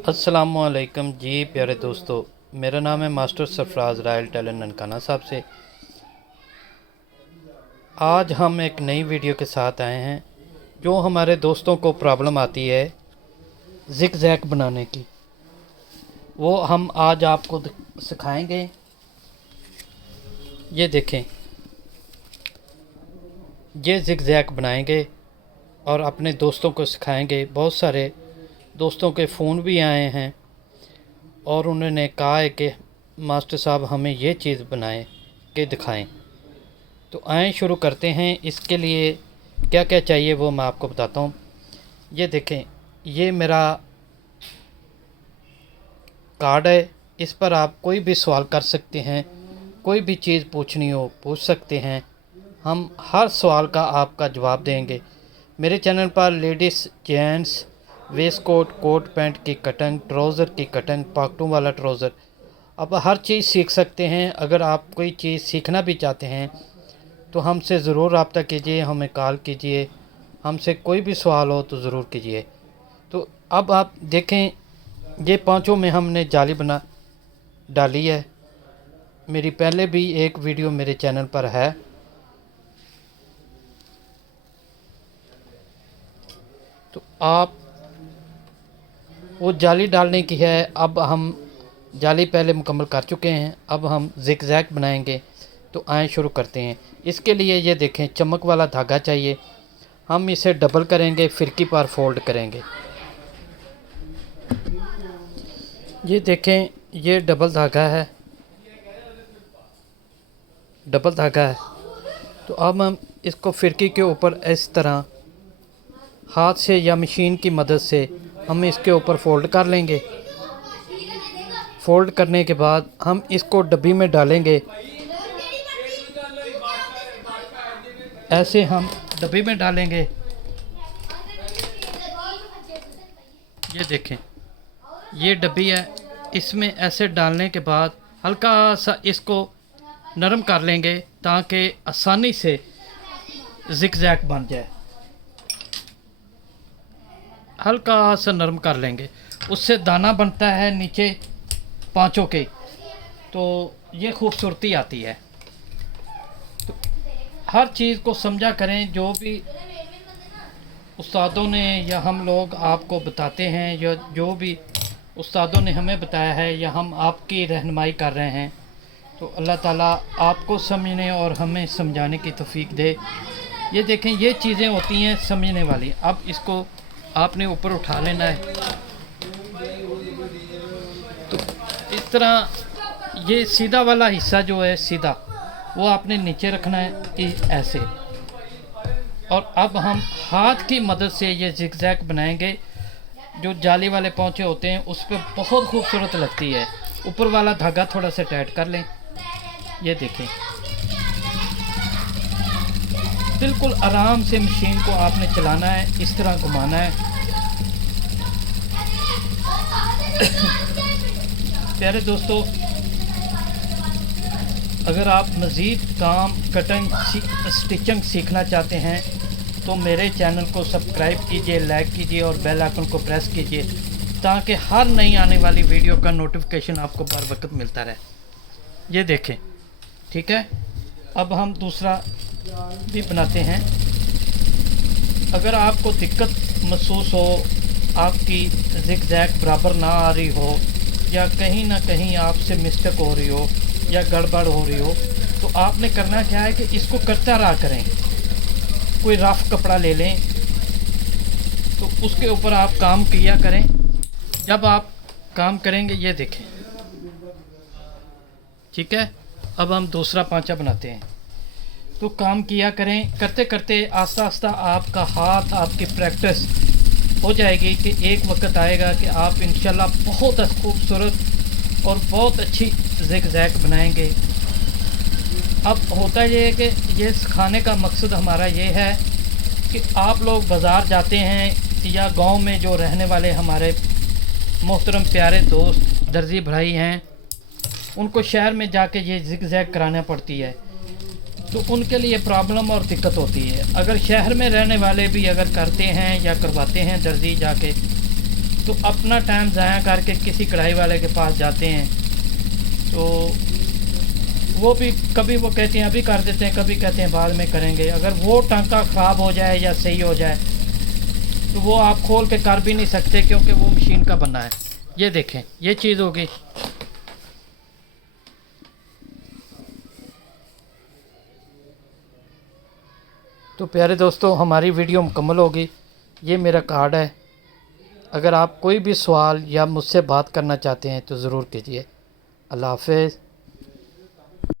अस्सलामुअलैकुम जी प्यारे दोस्तों, मेरा नाम है master Sarfaraz royal talent Nankana साहब से। आज हम एक नई वीडियो के साथ आए हैं। जो हमारे दोस्तों को प्रॉब्लम आती है ज़िग ज़ैग बनाने की, वो हम आज आपको सिखाएंगे। ये देखें, ये ज़िग ज़ैग बनाएंगे और अपने दोस्तों को सिखाएंगे। बहुत सारे दोस्तों के फ़ोन भी आए हैं और उन्होंने कहा है कि मास्टर साहब हमें ये चीज़ बनाएं के दिखाएं। तो आए शुरू करते हैं। इसके लिए क्या क्या चाहिए वो मैं आपको बताता हूँ। ये देखें, ये मेरा कार्ड है। इस पर आप कोई भी सवाल कर सकते हैं, कोई भी चीज़ पूछनी हो पूछ सकते हैं। हम हर सवाल का आपका जवाब देंगे। मेरे चैनल पर ladies gents waistcoat, coat pant की कटिंग, ट्राउज़र की कटिंग, पॉकेटों वाला ट्राउज़र, अब हर चीज़ सीख सकते हैं। अगर आप कोई चीज़ सीखना भी चाहते हैं तो हमसे ज़रूर रब्ता कीजिए, हमें कॉल कीजिए। हमसे कोई भी सवाल हो तो ज़रूर कीजिए। तो अब आप देखें, ये पांचों में हमने जाली बना डाली है। मेरी पहले भी एक वीडियो मेरे चैनल पर है। तो आप वो जाली डालने की है। अब हम जाली पहले मुकम्मल कर चुके हैं, अब हम ज़िग ज़ैग बनाएंगे। तो आए शुरू करते हैं। इसके लिए ये देखें, चमक वाला धागा चाहिए। हम इसे डबल करेंगे, फिरकी पर फोल्ड करेंगे। ये देखें, ये डबल धागा है, डबल धागा है। तो अब हम इसको फिरकी के ऊपर इस तरह हाथ से या मशीन की मदद से हम इसके ऊपर फोल्ड कर लेंगे। फोल्ड करने के बाद हम इसको डब्बी में डालेंगे। ऐसे हम डब्बी में डालेंगे। ये देखें, ये डब्बी है। इसमें ऐसे डालने के बाद हल्का सा इसको नरम कर लेंगे ताकि आसानी से ज़िग ज़ैग बन जाए। हल्का सा नरम कर लेंगे, उससे दाना बनता है नीचे पांचों के, तो ये खूबसूरती आती है। तो हर चीज़ को समझा करें। जो भी उस्तादों ने या हम लोग आपको बताते हैं, या जो भी उस्तादों ने हमें बताया है, या हम आपकी रहनुमाई कर रहे हैं, तो अल्लाह ताला आपको समझने और हमें समझाने की तौफीक दे। ये देखें, ये चीज़ें होती हैं समझने वाली। अब इसको आपने ऊपर उठा लेना है। तो इस तरह ये सीधा वाला हिस्सा जो है सीधा, वो आपने नीचे रखना है ऐसे। और अब हम हाथ की मदद से ये ज़िग ज़ैग बनाएंगे। जो जाली वाले पोंचे होते हैं उस पर बहुत खूबसूरत लगती है। ऊपर वाला धागा थोड़ा सा टाइट कर लें। ये देखें, बिल्कुल आराम से मशीन को आपने चलाना है, इस तरह घुमाना है। प्यारे दोस्तों, अगर आप मज़ीद काम कटिंग स्टिचिंग सीखना चाहते हैं तो मेरे चैनल को सब्सक्राइब कीजिए, लाइक कीजिए और बेल आइकन को प्रेस कीजिए ताकि हर नई आने वाली वीडियो का नोटिफिकेशन आपको बर वक्त मिलता रहे। ये देखें, ठीक है। अब हम दूसरा भी बनाते हैं। अगर आपको दिक्कत महसूस हो, आपकी ज़िग ज़ैग बराबर ना आ रही हो, या कहीं ना कहीं आपसे मिस्टेक हो रही हो या गड़बड़ हो रही हो, तो आपने करना क्या है कि इसको करता रहा करें। कोई रफ कपड़ा ले लें, तो उसके ऊपर आप काम किया करें। जब आप काम करेंगे, ये देखें, ठीक है। अब हम दूसरा पांचा बनाते हैं। तो काम किया करें, करते करते आस्ता आस्ता आपका हाथ, आपकी प्रैक्टिस हो जाएगी कि एक वक्त आएगा कि आप इंशाल्लाह बहुत खूबसूरत और बहुत अच्छी ज़िग ज़ैग बनाएंगे। अब होता ये है कि ये सिखाने का मकसद हमारा ये है कि आप लोग बाज़ार जाते हैं या गांव में जो रहने वाले हमारे मोहतरम प्यारे दोस्त दर्जी भाई हैं, उनको शहर में जाके ये ज़िग ज़ैग कराना पड़ती है, तो उनके लिए प्रॉब्लम और दिक्कत होती है। अगर शहर में रहने वाले भी अगर करते हैं या करवाते हैं दर्जी जाके, तो अपना टाइम ज़ाया करके किसी कढ़ाई वाले के पास जाते हैं, तो वो भी कभी वो कहते हैं अभी कर देते हैं, कभी कहते हैं बाद में करेंगे। अगर वो टांका ख़राब हो जाए या सही हो जाए तो वो आप खोल के कर भी नहीं सकते, क्योंकि वो मशीन का बना है। ये देखें, ये चीज़ होगी। तो प्यारे दोस्तों, हमारी वीडियो मुकम्मल होगी। ये मेरा कार्ड है। अगर आप कोई भी सवाल या मुझसे बात करना चाहते हैं तो ज़रूर कीजिए। अल्लाह हाफ़िज़।